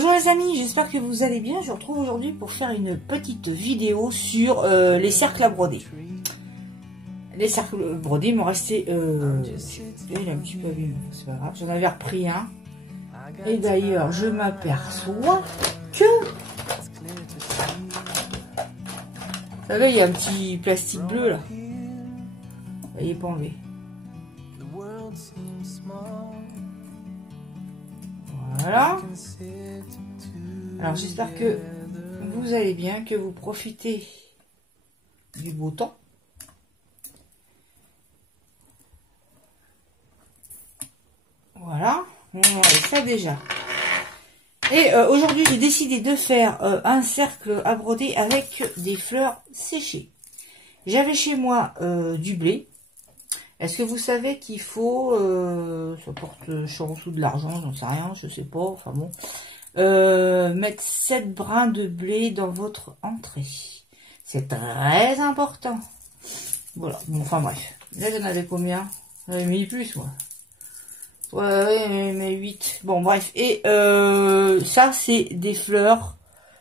Bonjour les amis, j'espère que vous allez bien. Je vous retrouve aujourd'hui pour faire une petite vidéo sur les cercles à broder. Les cercles brodés m'ont resté... il est un petit peu abîmé, c'est pas grave. J'en avais repris un. Et d'ailleurs, je m'aperçois que... Vous savez, il y a un petit plastique bleu là. Il n'est pas enlevé. Voilà. Alors j'espère que vous allez bien, que vous profitez du beau temps. Voilà, on enlève ça déjà. Et aujourd'hui j'ai décidé de faire un cercle à broder avec des fleurs séchées. J'avais chez moi du blé. Est-ce que vous savez qu'il faut, ça porte chance ou de l'argent, j'en sais rien, je sais pas, enfin bon, mettre 7 brins de blé dans votre entrée. C'est très important. Voilà, bon, enfin bref. Là j'en avais combien? J'en avais mis plus moi. Ouais, mais 8. Bon bref, et ça c'est des fleurs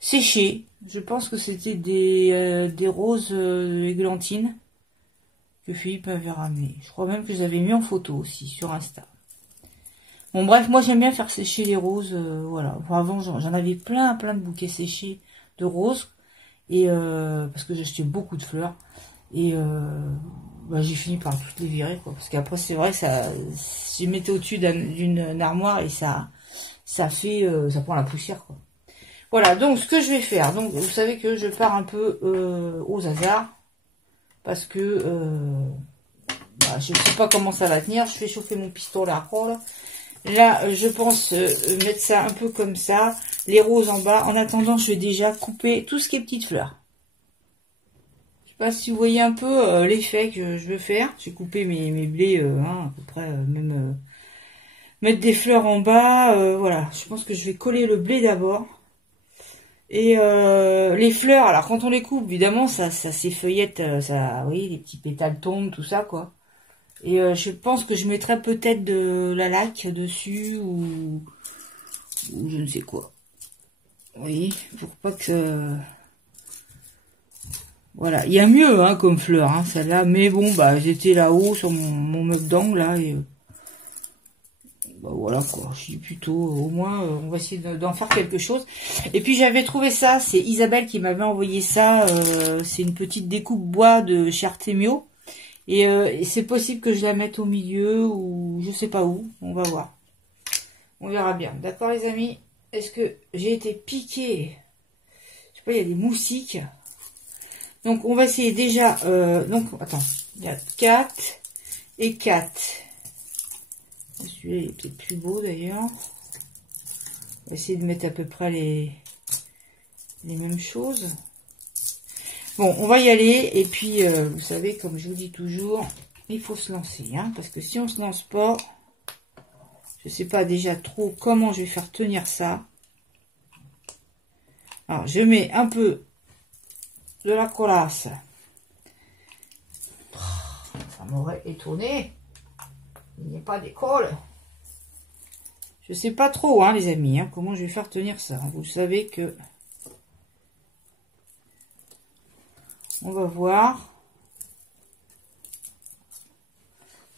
séchées. Je pense que c'était des roses églantines. Que Philippe m'avait ramené. Je crois même que je les avais mis en photo aussi sur Insta. Bon bref, moi j'aime bien faire sécher les roses, voilà. Enfin, avant j'en avais plein de bouquets séchés de roses et parce que j'achetais beaucoup de fleurs et bah, j'ai fini par toutes les virer quoi. Parce qu'après c'est vrai ça, je mettais au-dessus d'une armoire et ça fait ça prend la poussière quoi. Voilà donc ce que je vais faire. Donc vous savez que je pars un peu aux hasards. Parce que bah, je ne sais pas comment ça va tenir. Je fais chauffer mon pistolet à colle. Là, je pense mettre ça un peu comme ça. Les roses en bas. En attendant, je vais déjà couper tout ce qui est petites fleurs. Je ne sais pas si vous voyez un peu l'effet que je veux faire. J'ai coupé mes blés à peu près. Même mettre des fleurs en bas. Voilà, je pense que je vais coller le blé d'abord. Et les fleurs, alors quand on les coupe, évidemment, ça s'effeuillette, ça, oui, les petits pétales tombent, tout ça, quoi. Et je pense que je mettrai peut-être de la laque dessus ou je ne sais quoi. Oui, pour pas que... Voilà, il y a mieux, hein, comme fleur, hein, celle-là. Mais bon, bah, j'étais là-haut sur mon meuble d'angle, là, et... Bah voilà quoi, je dis plutôt au moins on va essayer d'en faire quelque chose. Et puis j'avais trouvé ça, c'est Isabelle qui m'avait envoyé ça, c'est une petite découpe bois de chez Artemio. Et c'est possible que je la mette au milieu ou je sais pas où, on va voir. On verra bien, d'accord les amis? Est-ce que j'ai été piquée? Je sais pas, il y a des moustiques. Donc on va essayer déjà, donc attends, il y a 4 et 4. Celui-là, il est peut-être plus beau d'ailleurs. On va essayer de mettre à peu près les mêmes choses. Bon, on va y aller. Et puis, vous savez, comme je vous dis toujours, il faut se lancer. Hein, parce que si on ne se lance pas, je ne sais pas déjà trop comment je vais faire tenir ça. Alors, je mets un peu de la collasse. Ça m'aurait étonné. Il n'y a pas d'école. Je sais pas trop, hein, les amis, hein, comment je vais faire tenir ça. Vous savez que... On va voir.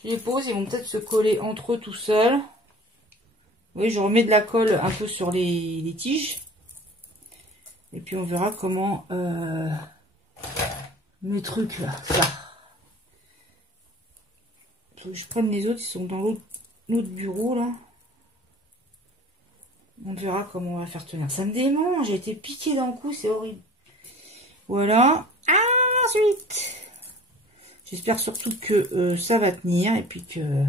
Je les pose, ils vont peut-être se coller entre eux tout seuls. Oui, je remets de la colle un peu sur les tiges. Et puis on verra comment... mes trucs là, ça. Faut que je prenne les autres, ils sont dans l'autre bureau là. On verra comment on va faire tenir. Ça me démange, j'ai été piqué dans le cou, c'est horrible. Voilà. Ensuite, j'espère surtout que ça va tenir et puis que...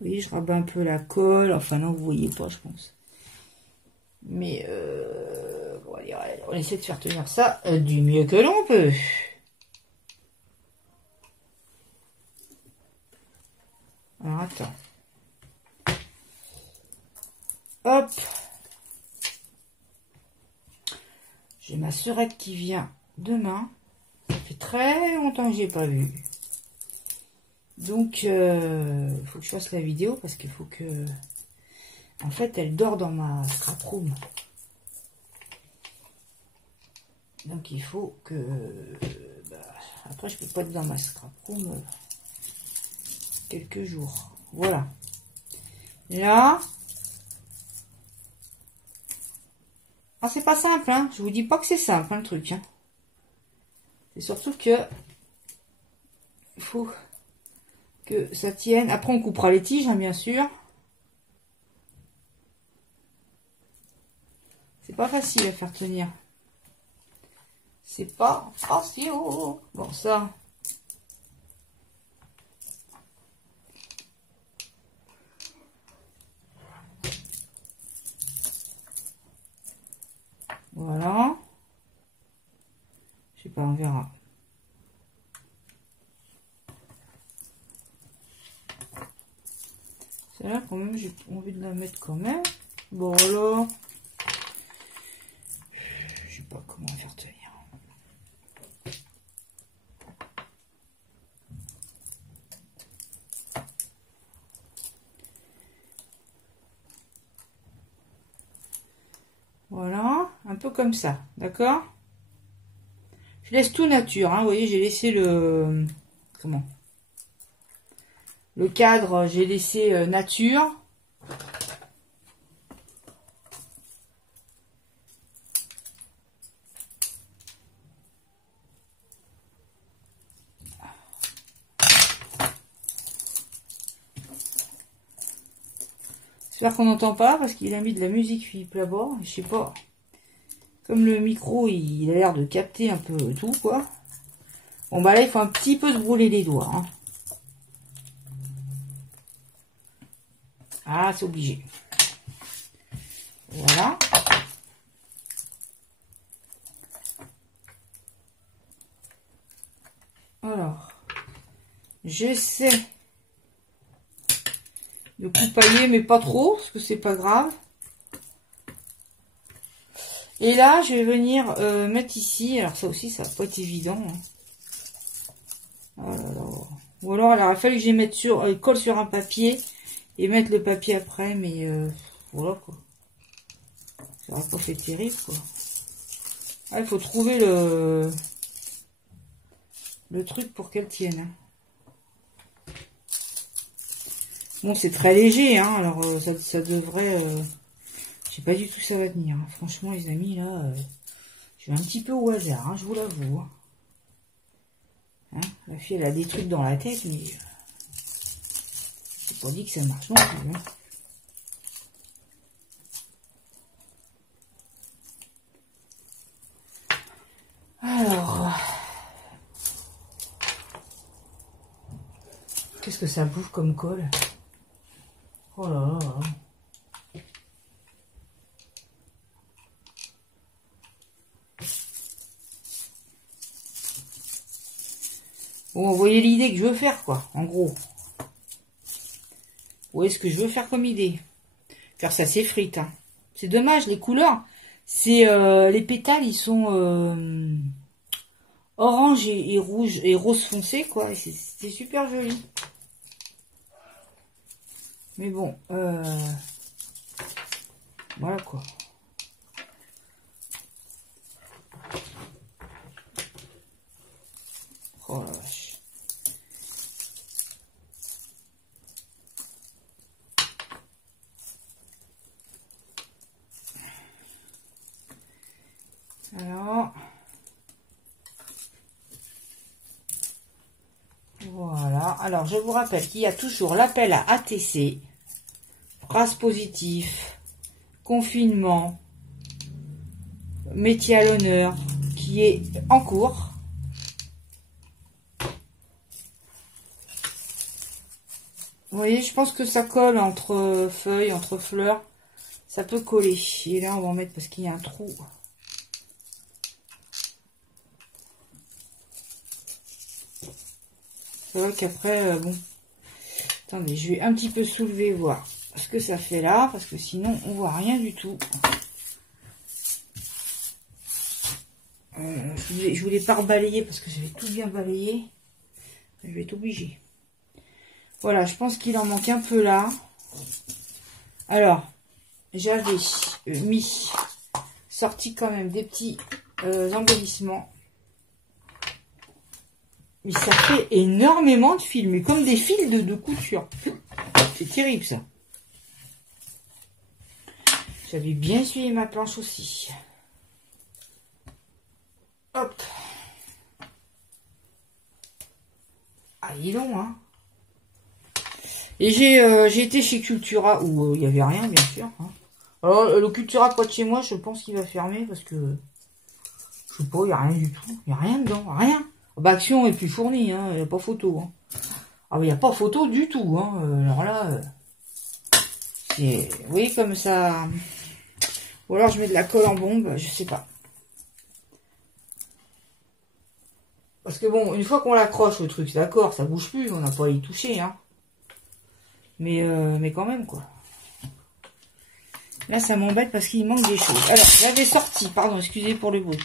Oui, je rabats un peu la colle. Enfin non, vous voyez pas, je pense. Mais bon, allez, on essaie de faire tenir ça du mieux que l'on peut. Alors attends. Hop. J'ai ma sœurette qui vient demain. Ça fait très longtemps que j'ai pas vu. Donc, il faut que je fasse la vidéo parce qu'il faut que En fait, elle dort dans ma scrap room. Donc, il faut que... après, je peux pas être dans ma scrap room quelques jours. Voilà. Là... Ah, c'est pas simple, hein. Je vous dis pas que c'est simple, hein, le truc. Hein. C'est surtout que... il faut que ça tienne. Après, on coupera les tiges, hein, bien sûr. C'est pas facile à faire tenir. C'est pas facile. Bon, ça... voilà. Je sais pas, on verra. Celle-là, quand même, j'ai envie de la mettre quand même. Bon, alors... je sais pas comment faire tenir. Voilà, un peu comme ça, d'accord? Je laisse tout nature, hein, vous voyez, j'ai laissé le... comment? Le cadre, j'ai laissé nature. J'espère qu'on n'entend pas parce qu'il a mis de la musique Philippe là-bas. Je sais pas. Comme le micro, il a l'air de capter un peu tout, quoi. Bon, bah là, il faut un petit peu se brûler les doigts. Hein. Ah, c'est obligé. Voilà. Alors, j'essaie de coupailler, mais pas trop, parce que c'est pas grave. Et là, je vais venir mettre ici. Alors ça aussi, ça va pas être évident. Hein. Oh là là. Ou alors, il aurait fallu que je mette sur, colle sur un papier et mettre le papier après, mais voilà quoi. Ça n'aurait pas fait terrible quoi. Ah, il faut trouver le truc pour qu'elle tienne. Hein. Bon, c'est très léger, hein. Alors ça devrait. Je sais pas du tout ça va tenir. Hein. Franchement, les amis, là, je vais un petit peu au hasard, hein, je vous l'avoue. Hein. Hein, la fille, elle a des trucs dans la tête, mais c'est pas dit que ça marche non plus. Hein. Alors, qu'est-ce que ça bouffe comme colle? Oh là là là. Bon, vous voyez l'idée que je veux faire, quoi, en gros. Vous voyez ce que je veux faire comme idée. Car ça s'effrite. Hein. C'est dommage, les couleurs. C'est les pétales, ils sont orange et rouge et rose foncé, quoi. C'est super joli. Mais bon, voilà quoi. Oh la vache. Alors, voilà. Alors, je vous rappelle qu'il y a toujours l'appel à ATC, phrase positive, confinement, métier à l'honneur, qui est en cours. Vous voyez, je pense que ça colle entre feuilles, entre fleurs. Ça peut coller. Et là, on va en mettre parce qu'il y a un trou. C'est vrai qu'après, bon. Attendez, je vais un petit peu soulever, voir ce que ça fait là. Parce que sinon, on voit rien du tout. Je voulais pas rebalayer parce que j'avais tout bien balayé. Je vais être obligée. Voilà, je pense qu'il en manque un peu là. Alors, j'avais sorti quand même des petits embellissements. Mais ça fait énormément de fils, mais comme des fils de couture. C'est terrible ça. J'avais bien essuyé ma planche aussi. Hop. Ah, il est long, hein. Et j'ai été chez Cultura, où il n'y avait rien, bien sûr. Hein. Alors, le Cultura pas de chez moi, je pense qu'il va fermer, parce que, je sais pas, il n'y a rien du tout. Il n'y a rien dedans, rien. Bah, Action est plus fournie, hein, il n'y a pas photo. Hein. Ah, mais il n'y a pas photo du tout. Hein. Alors là, c'est... Vous voyez comme ça... Ou alors je mets de la colle en bombe, je sais pas. Parce que bon, une fois qu'on l'accroche le truc, c'est d'accord, ça bouge plus, on n'a pas à y toucher, hein. Mais quand même, quoi. Là, ça m'embête parce qu'il manque des choses. Alors, j'avais sorti, pardon, excusez pour le bruit,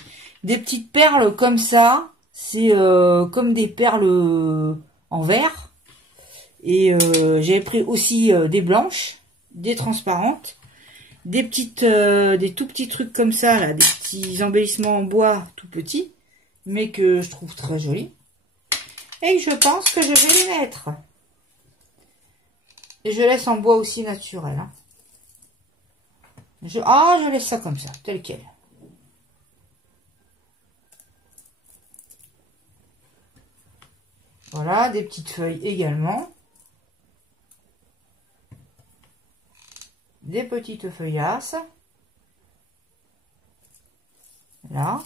des petites perles comme ça. C'est comme des perles en verre. Et j'avais pris aussi des blanches, des transparentes. Des tout petits trucs comme ça, là, des petits embellissements en bois tout petits, mais que je trouve très jolis. Et je pense que je vais les mettre. Et je laisse en bois aussi naturel. Hein. Je laisse ça comme ça, tel quel. Voilà, des petites feuilles également. Des petites feuillasses. Là.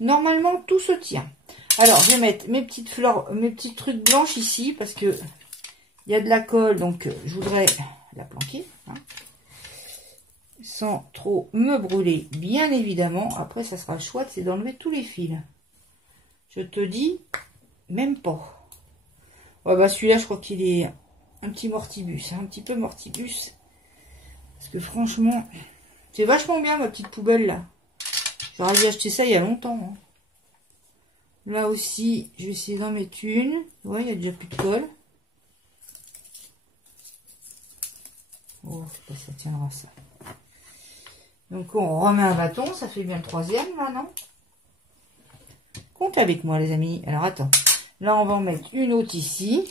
Normalement, tout se tient. Alors, je vais mettre mes petites fleurs, mes petits trucs blanches ici, parce que il y a de la colle, donc je voudrais la planquer. Hein, sans trop me brûler, bien évidemment. Après, ça sera chouette, c'est d'enlever tous les fils. Je te dis, même pas. Ouais, bah celui-là, je crois qu'il est un petit mortibus, un petit peu mortibus. Parce que franchement, c'est vachement bien ma petite poubelle là. J'aurais dû acheter ça il y a longtemps. Hein. Là aussi, je vais essayer d'en mettre une. Ouais, il y a déjà plus de colle. Oh, je sais pas si ça tiendra ça. Donc on remet un bâton, ça fait bien le troisième là, non? Compte avec moi les amis. Alors attends. Là on va en mettre une autre ici.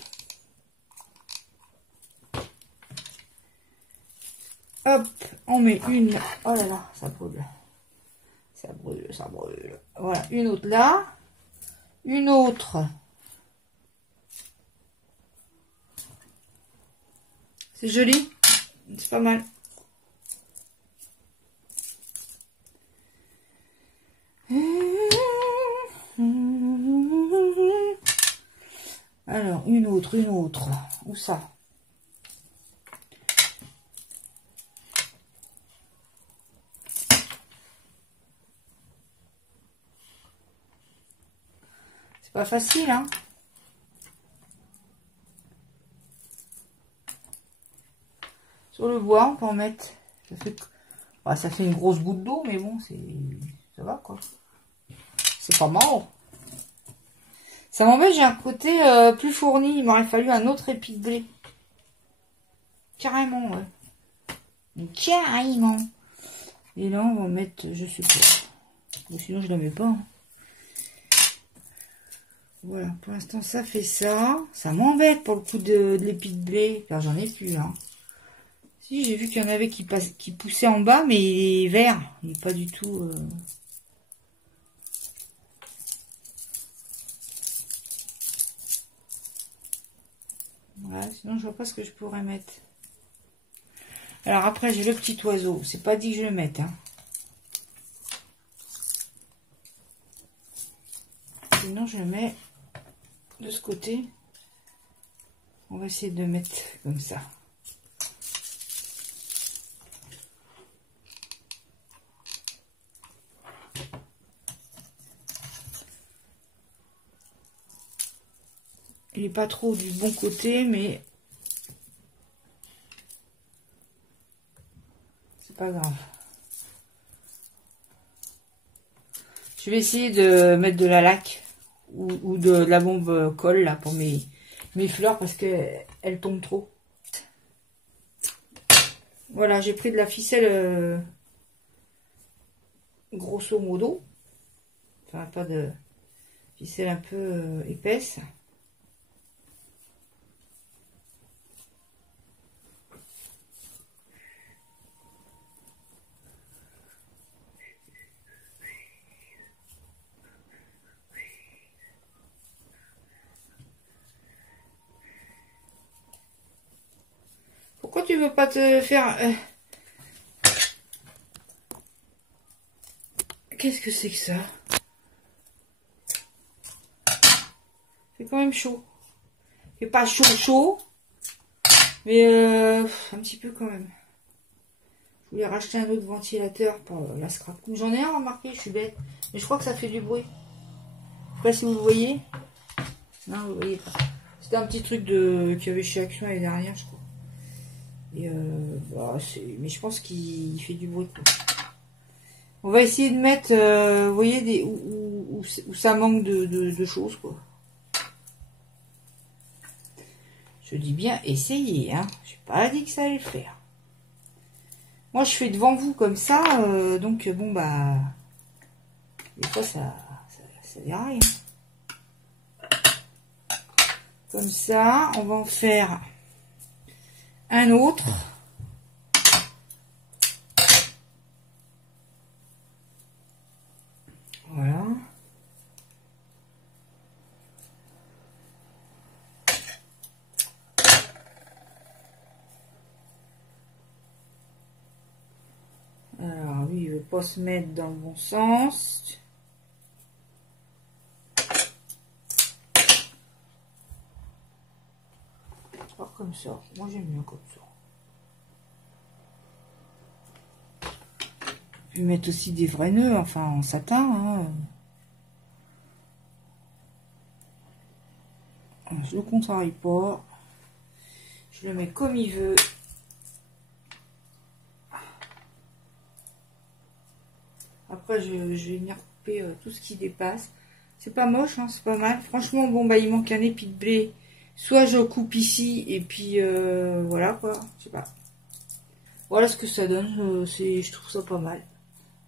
Hop, on met une. Oh là là, ça brûle. Ça brûle, ça brûle. Voilà, une autre là. Une autre. C'est joli. C'est pas mal. Alors, une autre. Où ça? C'est pas facile, hein? Sur le bois, on peut en mettre. Ça fait une grosse goutte d'eau, mais bon, ça va, quoi. C'est pas marrant. Ça m'embête, j'ai un côté plus fourni. Il m'aurait fallu un autre épi de blé. Carrément, ouais. Carrément. Et là, on va mettre, je sais pas. Bon, sinon, je la mets pas. Hein. Voilà, pour l'instant, ça fait ça. Ça m'embête pour le coup de l'épi de blé, car j'en ai plus. Hein. Si, j'ai vu qu'il y en avait qui poussaient en bas, mais il est vert. Il n'est pas du tout... Voilà, sinon je vois pas ce que je pourrais mettre. Alors après j'ai le petit oiseau. C'est pas dit que je le mette. Hein. Sinon je le mets de ce côté. On va essayer de mettre comme ça. Il n'est pas trop du bon côté, mais c'est pas grave. Je vais essayer de mettre de la laque ou de la bombe colle là pour mes fleurs parce que elles tombent trop. Voilà, j'ai pris de la ficelle grosso modo. Enfin, pas de ficelle un peu épaisse. Pourquoi tu veux pas te faire... Qu'est-ce que c'est que ça? C'est quand même chaud. C'est pas chaud chaud. Mais un petit peu quand même. Je voulais racheter un autre ventilateur pour la scrap. J'en ai un remarqué, je suis bête. Mais je crois que ça fait du bruit. Je sais pas si vous le voyez. Non, vous voyez pas. C'était un petit truc qu'il y avait chez Action l'année dernière, je crois. Et bah, mais je pense qu'il fait du bruit, quoi. On va essayer de mettre, vous voyez, où ça manque de choses, quoi. Je dis bien essayer, hein. J'ai pas dit que ça allait le faire. Moi, je fais devant vous comme ça, donc bon, bah, des fois, ça déraille. Comme ça, on va en faire un autre. Voilà. Alors, lui, il veut pas se mettre dans le bon sens. Pas comme ça. Moi, j'aime bien comme ça. Je vais mettre aussi des vrais nœuds, enfin, en satin, hein. Je le contrarie pas. Je le mets comme il veut. Après, je vais venir couper tout ce qui dépasse. C'est pas moche, hein, c'est pas mal. Franchement, bon, bah, il manque un épi de blé. Soit je coupe ici, et puis voilà, quoi. Je sais pas. Voilà ce que ça donne. Je trouve ça pas mal.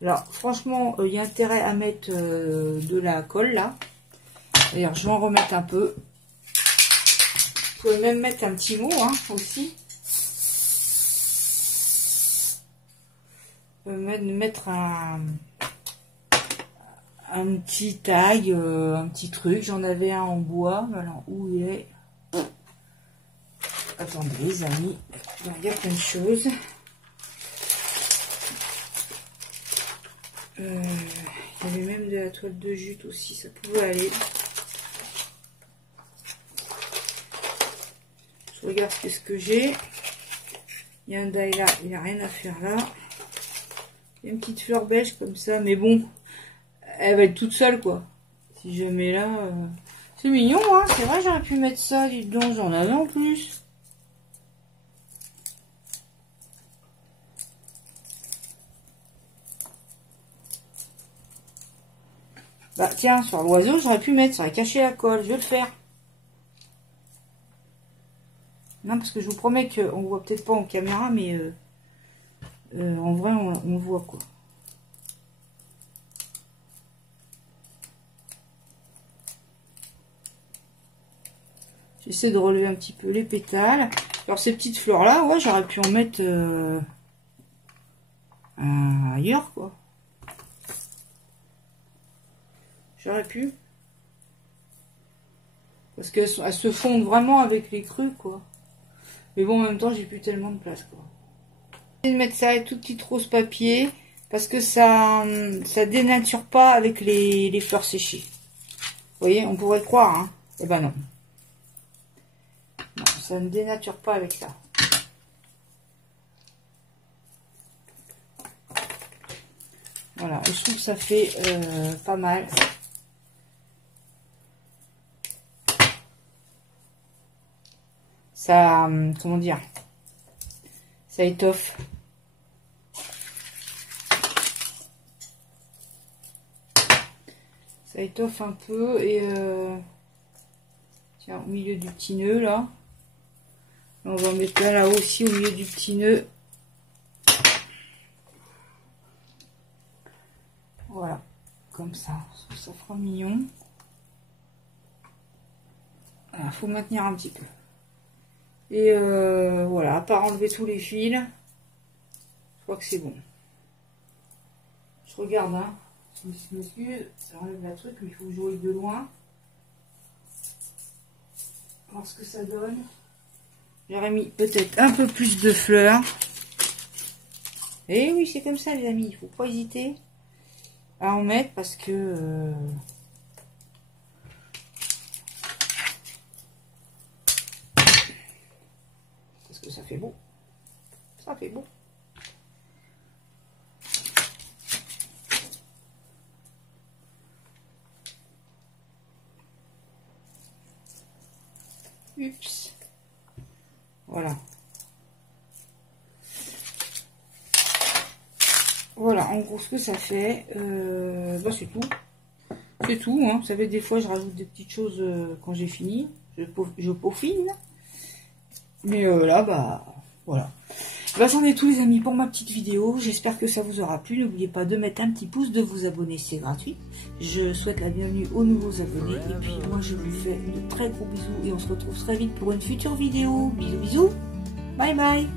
Alors, franchement, il y a intérêt à mettre de la colle, là. D'ailleurs, je vais en remettre un peu. Vous pouvez même mettre un petit mot, hein, aussi. Vous pouvez mettre un petit tag, un petit truc. J'en avais un en bois. Alors, où il est? Attendez, les amis. Il y a plein de choses. Il y avait même de la toile de jute aussi. Ça pouvait aller. Je regarde ce que j'ai. Il y a un die là, il n'y a rien à faire là. Il y a une petite fleur beige comme ça, mais bon, elle va être toute seule, quoi. Si je mets là, c'est mignon, hein. C'est vrai, j'aurais pu mettre ça, dis donc, j'en avais en plus. Bah tiens, sur l'oiseau, j'aurais pu mettre, ça aurait caché la colle, je vais le faire. Non, parce que je vous promets qu'on voit peut-être pas en caméra, mais en vrai, on voit, quoi. J'essaie de relever un petit peu les pétales. Alors, ces petites fleurs-là, ouais, j'aurais pu en mettre ailleurs, quoi. J'aurais pu. Parce qu'elles se fondent vraiment avec les crus, quoi. Mais bon, en même temps, j'ai plus tellement de place, quoi. Je vais mettre ça avec tout petit rose papier. Parce que ça dénature pas avec les fleurs séchées. Vous voyez, on pourrait le croire, hein. Eh ben non. Non, ça ne dénature pas avec ça. Voilà, je trouve que ça fait pas mal. Ça, comment dire, ça étoffe. Ça étoffe un peu et tiens, au milieu du petit nœud là. On va mettre là aussi au milieu du petit nœud. comme ça fera mignon. Il faut maintenir un petit peu. Et voilà, à part enlever tous les fils, je crois que c'est bon. Je regarde, hein. Je m'excuse, ça enlève la truc, mais il faut que je regarde de loin. Voir ce que ça donne. J'aurais mis peut-être un peu plus de fleurs. Et oui, c'est comme ça, les amis. Il ne faut pas hésiter à en mettre parce que... parce que ça fait beau. Ça fait beau. Oups. Voilà. Voilà, en gros, ce que ça fait, bah, c'est tout. C'est tout, hein. Vous savez, des fois, je rajoute des petites choses quand j'ai fini. Je peaufine. Mais là, bah, voilà. Bah, c'en est tout, les amis, pour ma petite vidéo. J'espère que ça vous aura plu. N'oubliez pas de mettre un petit pouce, de vous abonner, c'est gratuit. Je souhaite la bienvenue aux nouveaux abonnés. Et puis, moi, je vous fais de très gros bisous. Et on se retrouve très vite pour une future vidéo. Bisous, bisous. Bye, bye.